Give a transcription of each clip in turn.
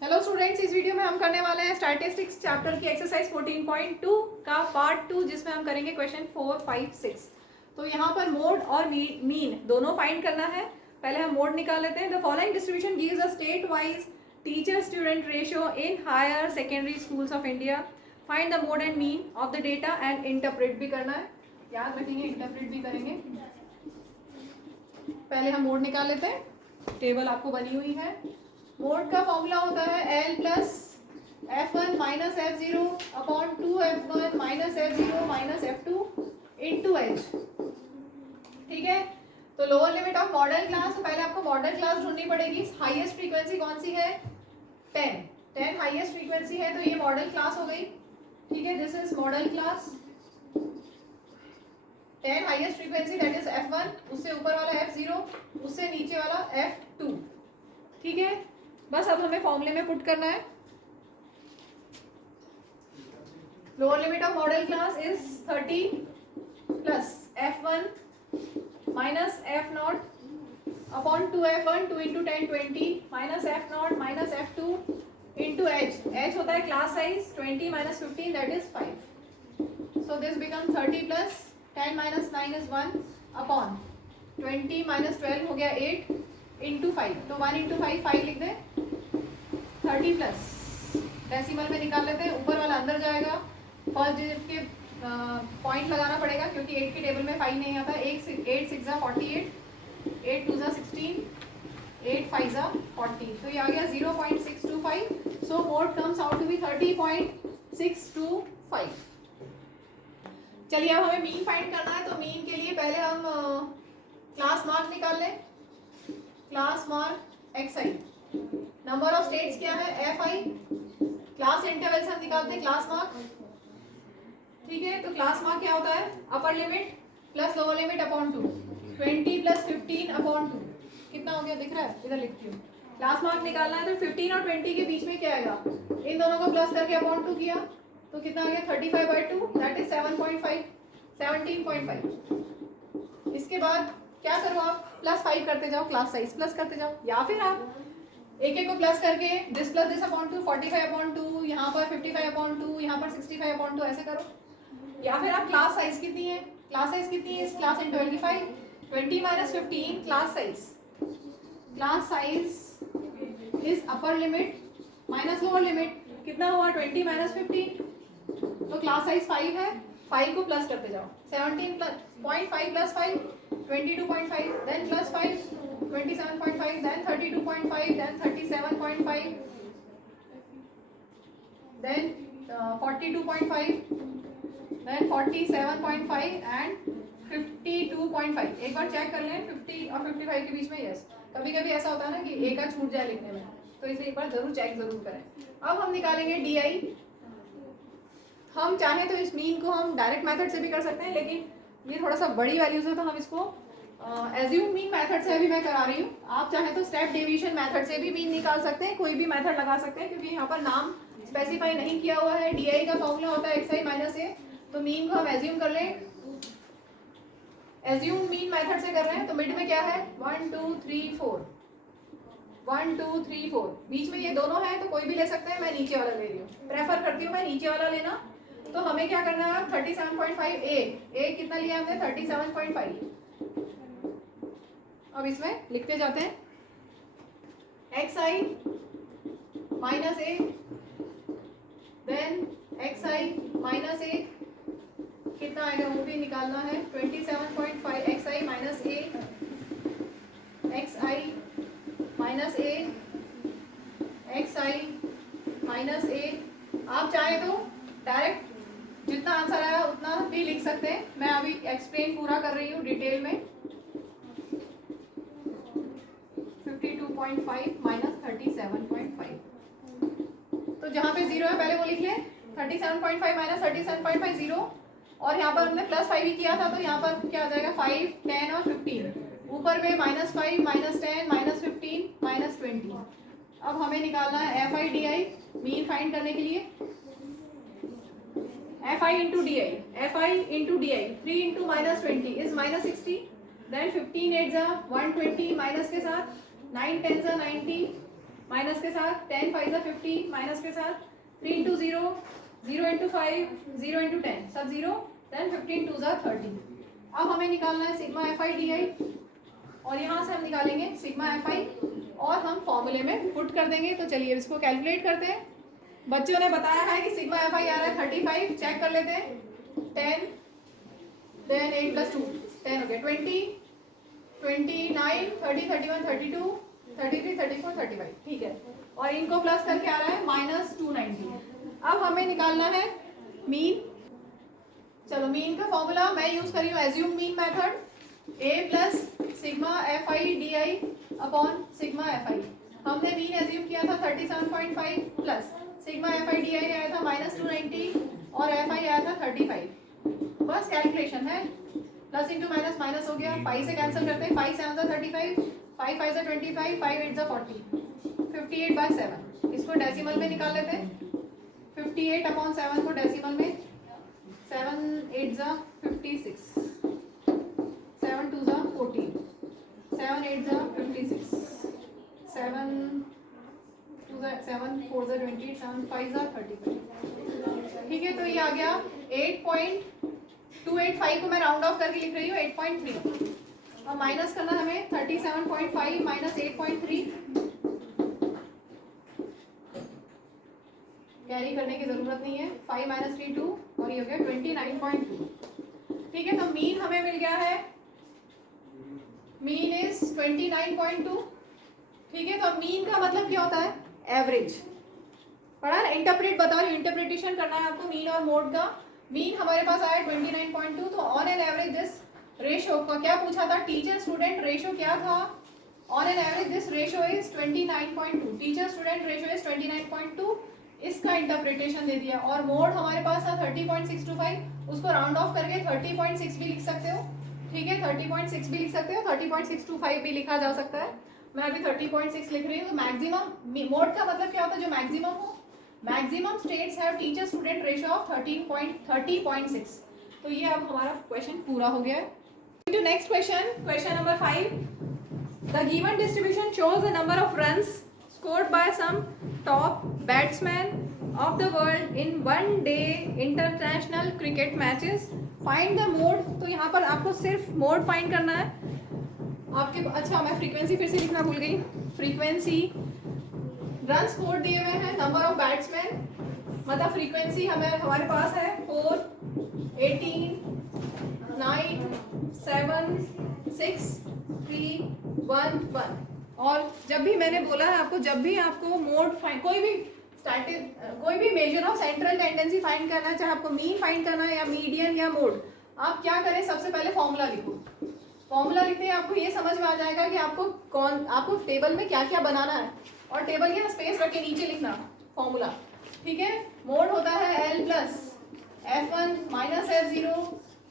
Hello students, इस video में हम करने वाले हैं स्टैटिस्टिक्स चैप्टर की एक्सरसाइज 14.2 का पार्ट 2, जिसमें हम करेंगे क्वेश्चन 4, 5, 6। तो यहाँ पर मोड और मीन दोनों फाइंड करना है। पहले हम मोड निकाल लेते हैं। The following distribution gives a state wise teacher student ratio in higher secondary schools of India. Find the mode and mean of the data and interpret भी करना है, याद रखेंगे, इंटरप्रेट भी करेंगे। पहले हम मोड निकाल लेते हैं। टेबल आपको बनी हुई है। मोड का फॉर्मूला होता है L plus F1 minus F0 upon 2F1 minus F0 minus F2 into H। ठीक है, तो lower limit of modal class, पहले आपको मॉडल क्लास ढूंढनी पड़ेगी। हाईएस्ट फ्रीक्वेंसी कौन सी है? 10 हाईएस्ट फ्रीक्वेंसी है, तो ये मॉडल क्लास हो गई। ठीक है, this is model class. 10 highest frequency that is F1, उससे ऊपर वाला F0, उससे नीचे वाला F2। ठीक है, बस अब हमें फॉर्मूले में पुट करना है। Lower limit of modal class is 30 plus F1 minus F0 upon 2F1, 2 into 10 20 minus F0 minus F2 into H होता है class size. 20 minus 15 that is 5। So this become 30 plus 10 minus 9 is 1 upon 20 minus 12 हो गया 8 into 5। तो 1 into 5 लिख दें। 30 plus decimal में निकाल लेते हैं, ऊपर वाला अंदर जाएगा। फर्स्ट डिजिट के पॉइंट लगाना पड़ेगा, क्योंकि 8 के टेबल में 5 नहीं आता। 8 6 48, 8 2 16, 8 5 40। तो ये आ गया 0.625। So mode comes out to be 30.625। चलिए, अब हमें मीन फाइंड करना है। तो मीन के लिए पहले हम क्लास मार्क निकाल लें। Class mark xi, number of states क्या है? fi। क्लास इंटरवल से हम निकालते हैं क्लास मार्क। ठीक है, तो क्लास मार्क क्या होता है? Upper limit plus lower limit upon 2। 20 plus 15 upon 2 कितना हो गया? दिख रहा है? इधर लिखती हूँ। क्लास मार्क निकालना है, तो 15 और 20 के बीच में क्या आएगा? इन दोनों को प्लस करके अपॉन 2 किया तो कितना आ गया? 35/2 दैट इज 7.5, 17.5। इसके बाद क्या करो आप? प्लस 5 करते जाओ, क्लास साइज प्लस करते जाओ, या फिर आप एक एक को प्लस करके दिस प्लस दिस अपॉन 2, 45/2, यहाँ पर 55/2, यहाँ पर 65/2, ऐसे करो। या फिर आप क्लास साइज कितनी है? क्लास साइज कितनी है इस class in 25? 20 minus 15 class size. Class size is upper limit minus lower limit. कितना हुआ? 20 माइनस 15। तो क्लास साइज 5 है, 5 को प्लस करते जाओ। 17.5 plus 5 22.5, then plus 5 27.5, then 32.5, then 37.5, then 42.5, then 47.5 and 52.5। एक बार चेक कर लें 50 और 55 के बीच में। यस, कभी कभी ऐसा होता है ना कि एक का छूट जाए लिखने में, तो इसलिए एक बार जरूर चेक जरूर करें। अब हम निकालेंगे डी। हम चाहें तो इस मीन को हम डायरेक्ट मेथड से भी कर सकते हैं, लेकिन ये थोड़ा सा बड़ी वैल्यूज है, तो हम इसको एज्यूम मीन मेथड से भी मैं करा रही हूँ। आप चाहें तो स्टेप डेविएशन मेथड से भी मीन निकाल सकते हैं, कोई भी मेथड लगा सकते हैं, क्योंकि यहाँ पर नाम स्पेसिफाई नहीं किया हुआ है। डी का फॉर्मूला होता है xi माइनस ए। तो मीन को हम एज्यूम कर लें। एज्यूम मीन मेथड से कर रहे हैं, तो मिड में क्या है? 1 2 3 4, 1 2 3 4। बीच में ये दोनों है, तो कोई भी ले सकते हैं। मैं नीचे वाला ले रही हूँ, प्रेफर करती हूँ मैं नीचे वाला लेना। तो हमें क्या करना है? 37.5 ए कितना लिया हमने? 37.5। अब इसमें लिखते जाते हैं xi माइनस ए, देन xi माइनस ए कितना आएगा वो भी निकालना है। 27.5 xi माइनस ए, xi माइनस ए, xi माइनस ए। आप चाहे तो डायरेक्ट जितना आंसर आया उतना भी लिख सकते हैं। मैं अभी एक्सप्लेन पूरा कर रही हूँ डिटेल में। 52.5 माइनस 37.5, तो जहाँ पे 0 है पहले वो लिख लें। 37.5 माइनस 37.5 0, और यहाँ पर हमने प्लस 5 ही किया था, तो यहाँ पर क्या आ जाएगा? 5 10 और 15। ऊपर में माइनस 5 माइनस 10 माइनस 15 माइनस 20। अब हमें निकालना है fi डी मीन फाइंड करने के लिए। fi into d i 3 into minus 20 is minus 60, then 15 8 120 minus के साथ 9 10 90, माइनस के साथ 10 5 ज़ा 50, माइनस के साथ 3 इंटू 0, 0 इंटू 5, 0 इंटू 10, सब 0, देन 15 2 ज़ा 30। अब हमें निकालना है sigma F I D I, और यहाँ से हम निकालेंगे सिग्मा एफ आई और हम फॉर्मूले में पुट कर देंगे। तो चलिए इसको कैलकुलेट करते हैं। बच्चों ने बताया है कि सिग्मा एफ आई आ रहा है 35, चेक कर लेते हैं। 10 देन 8 प्लस 2 10 हो गया, 20 29 30 31 32 33 34 35, ठीक है। और इनको प्लस करके आ रहा है माइनस 290। अब हमें निकालना है मीन। चलो मीन का फॉर्मूला मैं यूज कर रही हूँ assume mean method, a plus sigma F I D I upon sigma F I. हमने मीन एज्यूम किया था 37.5 plus sigma F I D I आया था माइनस 290 और एफ आई आया था 35। बस कैलकुलेशन है, प्लस इंटू माइनस माइनस हो गया, 5 से कैंसिल करते हैं, 5 7 35, 5 5 25, 5 8 40, 58/7। इसको डेसिमल में निकाल लेते हैं। 58/7 को डेसिमल में 7 8 ज़ा 56, 7 2 ज़ा 14, 7 8 ज़ा 56, 7 2 ज़ा 7 4 ज़ा 28, 7 5 ज़ा 35। ठीक है, तो ये आ गया 8.285 को मैं राउंड ऑफ करके लिख रही हूँ 8.3। अब माइनस करना हमें 37.5 माइनस 8.3, कैरी करने की जरूरत नहीं है, 5 माइनस 3 2, और ये हो गया 29.2। ठीक है, तो मीन हमें मिल गया है, मीन इज 29.2। ठीक है, तो मीन का मतलब क्या होता है, एवरेज। पढ़ा ना, इंटरप्रेट बता रही हूँ, इंटरप्रिटेशन करना है आपको मीन और मोड का। मीन हमारे पास आया 29.2, तो on an average this ratio का क्या पूछा था, टीचर स्टूडेंट रेशो क्या था, on an average this ratio is 29.2, teacher student ratio is 29.2, इसका इंटरप्रिटेशन दे दिया। और मोड हमारे पास था 30.625, उसको राउंड ऑफ करके 30.6 भी लिख सकते हो। ठीक है, 30.6 भी लिख सकते हो, 30.625 भी लिखा जा सकता है। मैं अभी 30.6 लिख रही हूँ। मैक्सिमम मोड का मतलब क्या होता है, जो मैक्सिमम हो। Maximum states have teacher student ratio of 30.6। तो ये अब हमारा क्वेश्चन पूरा हो गया है। To next question, question number 5. The given distribution shows the number of runs scored by some top batsmen of the world in one day international cricket matches. Find the mode. तो यहाँ पर आपको सिर्फ mode find करना है आपके। अच्छा, मैं फ्रीक्वेंसी फिर से लिखना भूल गई। फ्रीक्वेंसी, रन स्कोर दिए हुए हैं, नंबर ऑफ बैट्समैन, मतलब फ्रीक्वेंसी हमारे पास है 4 18 9 7 6 3 1 1। और जब भी मैंने बोला है आपको, जब भी आपको मोड फाइंड, कोई भी measure of central tendency find करना है, चाहे आपको मीन फाइंड करना है या मीडियन या मोड, आप क्या करें, सबसे पहले फॉर्मूला लिखो। फॉर्मूला लिखते हैं आपको ये समझ में आ जाएगा कि आपको टेबल में क्या क्या बनाना है, और टेबल के स्पेस रख के नीचे लिखना फॉर्मूला। ठीक है, मोड होता है L plus F1 minus F0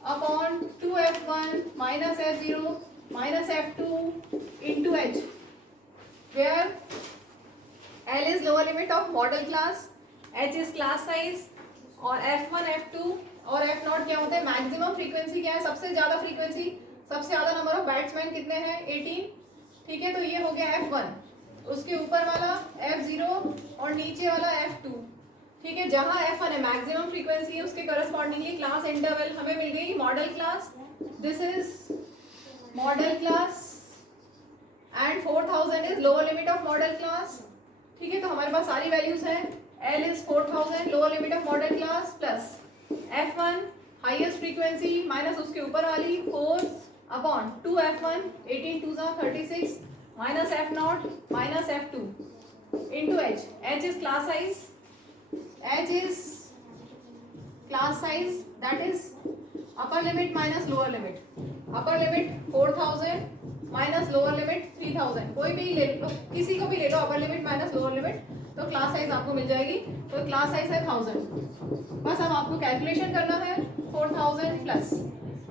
upon 2F1 minus F0 minus F2 into H, where L is lower limit of modal class, H is class size, और F1 F2 और F0 क्या होते हैं, मैक्सिमम फ्रीक्वेंसी क्या है, सबसे ज्यादा फ्रीक्वेंसी, सबसे ज्यादा नंबर ऑफ बैट्समैन कितने हैं, 18। ठीक है, तो ये हो गया F1, उसके ऊपर वाला F0 और नीचे वाला F2। ठीक है, जहां F1 है मैक्सिमम फ्रीक्वेंसी है, उसके करस्पॉन्डिंगली क्लास इंटरवल हमें मिल गई model class. This is model class and 4000 is lower limit of modal class. ठीक है, तो हमारे पास सारी वैल्यूज हैं। L is 4000 lower limit of modal class plus F1 highest frequency minus उसके ऊपर वाली 4 upon 2F1 18 2 36 minus F0 minus F2 into H। H is class size, H is class size, that is upper limit minus lower limit. Upper limit 4000 minus lower limit 3000, कोई भी ले लो, किसी को भी ले लो, upper limit minus lower limit, तो class size आपको मिल जाएगी। तो क्लास साइज है 1000। बस अब आपको कैलकुलेशन करना है 4000 plus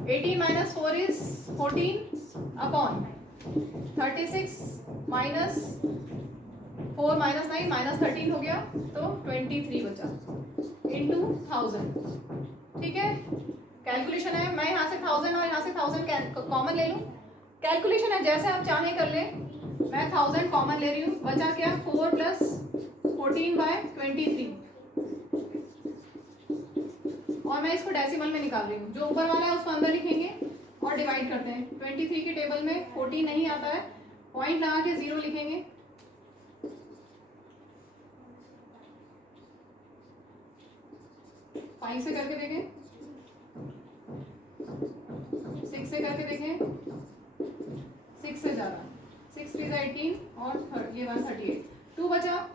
18 minus 4 is 14 upon 36 minus 4 minus 9 minus 13 हो गया, तो 23 बचा इंटू 1000। ठीक है, कैलकुलेशन है, मैं यहाँ से 1000 और यहाँ से 1000 कॉमन ले लूँ। कैलकुलेशन है, जैसे आप चाहें कर लें। मैं 1000 कॉमन ले रही हूँ, बचा क्या 4 प्लस 14/23 और मैं इसको डेसिमल में निकाल रही हूँ। जो ऊपर वाला है उसको अंदर लिखेंगे और डिवाइड करते हैं। 23 के टेबल में 14 नहीं आता है, पॉइंट लगा के 0 लिखेंगे। फाइव से करके देखें, 6 से करके देखें, 6 से ज़्यादा, 6 3 18 और ये 138, 2 बचा।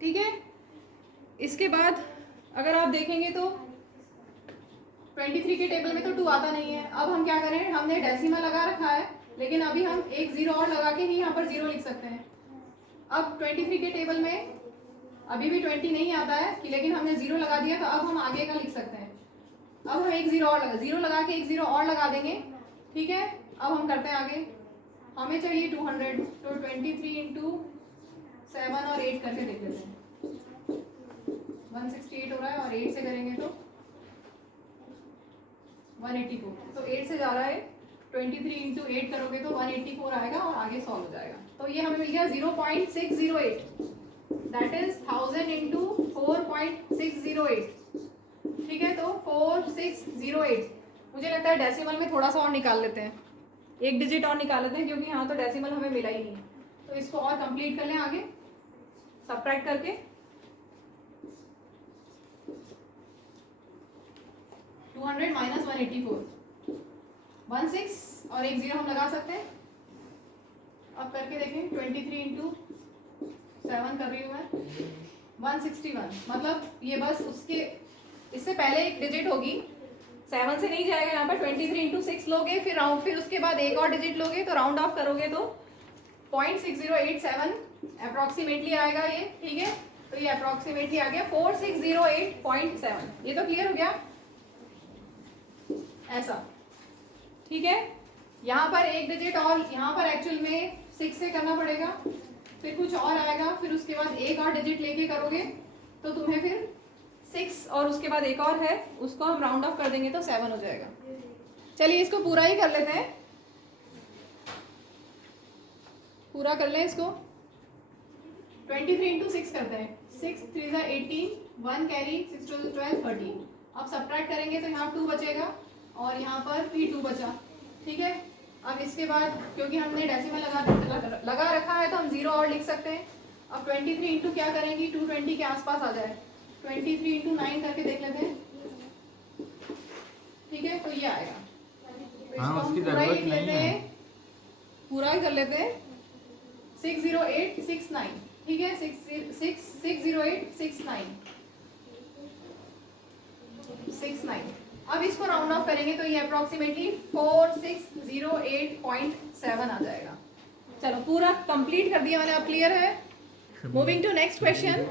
ठीक है, इसके बाद अगर आप देखेंगे तो 23 के टेबल में तो 2 आता नहीं है। अब हम क्या करें, हमने डेसिमल लगा रखा है लेकिन अभी हम एक 0 और लगा के ही यहाँ पर 0 लिख सकते हैं। अब 23 के टेबल में अभी भी 20 नहीं आता है कि, लेकिन हमने 0 लगा दिया तो अब हम आगे का लिख सकते हैं। अब हम एक 0 और लगा, 0 लगा के एक 0 और लगा देंगे। ठीक है, अब हम करते हैं आगे। हमें चाहिए 200, तो 23 इंटू 7 और 8 करके देख लेते हैं। 168 हो रहा है और 8 से करेंगे तो 184, तो 8 से जा रहा है। 23 इंटू 8 करोगे तो 184 आएगा और आगे सॉल्व हो जाएगा। तो ये हमें मिल गया 0.608, दैट इज 1000 इंटू 4.608। ठीक है, तो 4608। मुझे लगता है डेसिमल में थोड़ा सा और निकाल लेते हैं, एक डिजिट और निकाल लेते हैं क्योंकि यहाँ तो डेसिमल हमें मिला ही नहीं। तो इसको और कंप्लीट कर लें आगे सबट्रैक्ट करके। 200 माइनस 184, 16 और एक 0 हम लगा सकते हैं। अब करके देखें, 23 इंटू 7 कर रही हूँ मैं, 161। मतलब ये बस उसके इससे पहले एक डिजिट होगी, 7 से नहीं जाएगा यहाँ पर। 23 इंटू 6 लोगे, फिर राउंड, फिर उसके बाद एक और डिजिट लोगे तो राउंड ऑफ करोगे तो 0.6087 अप्रॉक्सीमेटली आएगा ये। ठीक है, तो ये अप्रॉक्सीमेटली आ गया 4608.7। ये तो क्लियर हो गया ऐसा। ठीक है, यहाँ पर एक डिजिट और, यहाँ पर एक्चुअल में 6 से करना पड़ेगा, फिर कुछ और आएगा, फिर उसके बाद एक और डिजिट लेके करोगे तो तुम्हें फिर 6 और उसके बाद एक और है, उसको हम राउंड ऑफ कर देंगे तो 7 हो जाएगा। चलिए इसको पूरा ही कर लेते हैं, पूरा कर लें इसको। 23 इंटू 6 करते हैं, 6 3 18, 1 कैरी, 6 2 12 13। अब सब्ट्रैक्ट करेंगे तो यहाँ 2 बचेगा और यहाँ पर भी 2 बचा। ठीक है, अब इसके बाद क्योंकि हमने डेसिमल लगा रखा है तो हम 0 और लिख सकते हैं। अब 23 इंटू क्या करेंगी, 220 के आसपास आ जाए। 23 इंटू 9 करके देख लेते हैं। ठीक है, तो ये आएगा, तो इसको हम पूरा ही लिख लेते हैं, पूरा ही कर लेते हैं। 60869। ठीक है, 60869। अब इसको राउंड ऑफ करेंगे तो ये अप्रॉक्सीमेटली 4608.7 आ जाएगा। चलो पूरा कंप्लीट कर दिया मैंने, अब क्लियर है। Moving to next question,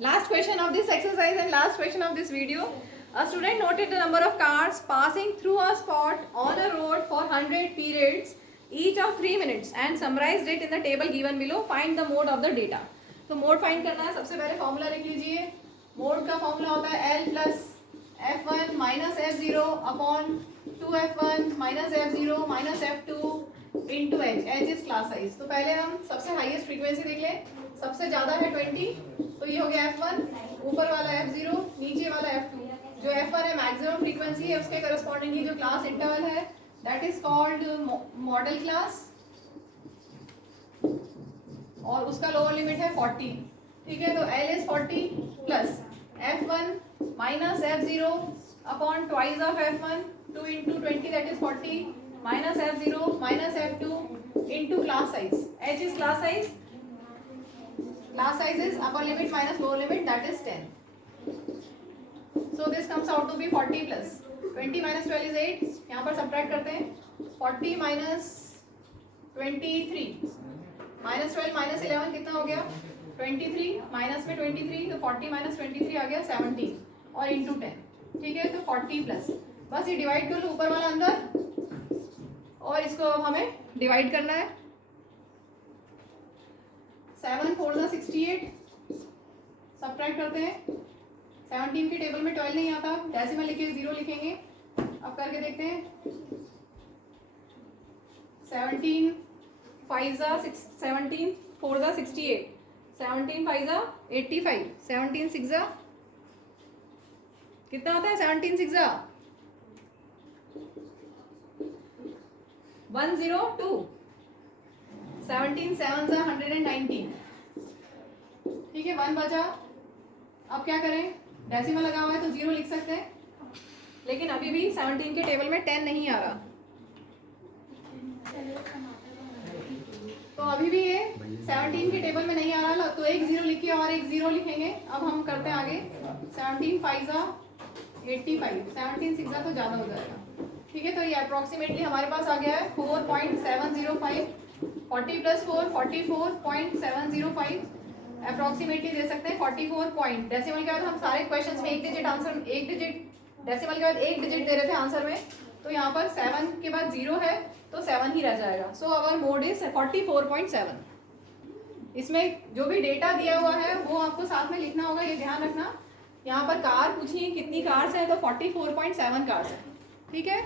last question of this exercise and last question of this video. A student noted the number of cars passing through a spot on a road for 100 periods each of 3 minutes and summarized it in the table given below. Find the mode of the data. तो mode find करना है। सबसे पहले formula लिख लीजिए। Mode का formula होता है L plus F1 minus F0 upon 2F1 minus F0 minus F2 into H। H is class size. तो पहले हम सबसे हाईएस्ट फ्रीक्वेंसी देख लें, सबसे ज़्यादा है 20, तो ये हो गया F1, ऊपर वाला F0, नीचे वाला F2। जो F1 है मैक्सिमम फ्रीक्वेंसी है, उसके करस्पॉन्डिंगली जो क्लास इंटरवल है that is called model class और उसका लोअर लिमिट है 40। ठीक है, तो L is 40 plus F1 minus F0 upon twice of F1, 2 into 20 that is 40 minus F0 minus F2 into class size. H is class size, class size is upper limit minus lower limit, that is 10. So this comes out to be 40 plus 20 minus 12 is 8. यहाँ पर subtract करते हैं, 40 minus 23 minus 12 minus 11 कितना हो गया 23, minus में 23 तो 40 minus 23 आ गया 17 और into 10। ठीक है, तो 40 प्लस, बस ये डिवाइड कर लो ऊपर वाला अंदर और इसको अब हमें डिवाइड करना है। 7 4 68, सब्ट्रैक्ट करते हैं। 17 के टेबल में 12 नहीं आता, डेसिमल लिखे 0 लिखेंगे। अब करके देखते हैं, 17 5 जा 17, 4 जा 68, 17 5 जा 85, 17 6 जा कितना होता है? 17 6 जा 102, 17 7 जा 119। ठीक है, 1 बचा। अब क्या करें? डेसिमल लगा हुआ है तो 0 लिख सकते हैं, लेकिन अभी भी 17 के टेबल में 10 नहीं आ रहा, तो अभी भी ये 17 के टेबल में नहीं आ रहा, तो एक 0 लिखिए और एक 0 लिखेंगे। अब हम करते हैं आगे। 17 5 जा 85, 17 6 जा तो ज़्यादा हो जाएगा। ठीक है, तो ये अप्रॉक्सीमेटली हमारे पास आ गया है 4.705, 40 + 4 44.705, अप्रॉक्सीमेटली दे सकते हैं 44 पॉइंट। डेसिमल के बाद हम सारे क्वेश्चंस में एक डिजिट आंसर, एक डिजिट डेसिमल के बाद एक डिजिट दे रहे थे आंसर में, तो यहाँ पर 7 के बाद 0 है तो 7 ही रह जाएगा। सो अवर मोड इज 44.7। इसमें जो भी डेटा दिया हुआ है वो आपको साथ में लिखना होगा, ये ध्यान रखना। यहाँ पर कार पूछी कितनी कार्स हैं, तो 44.7 कार्स हैं। ठीक है।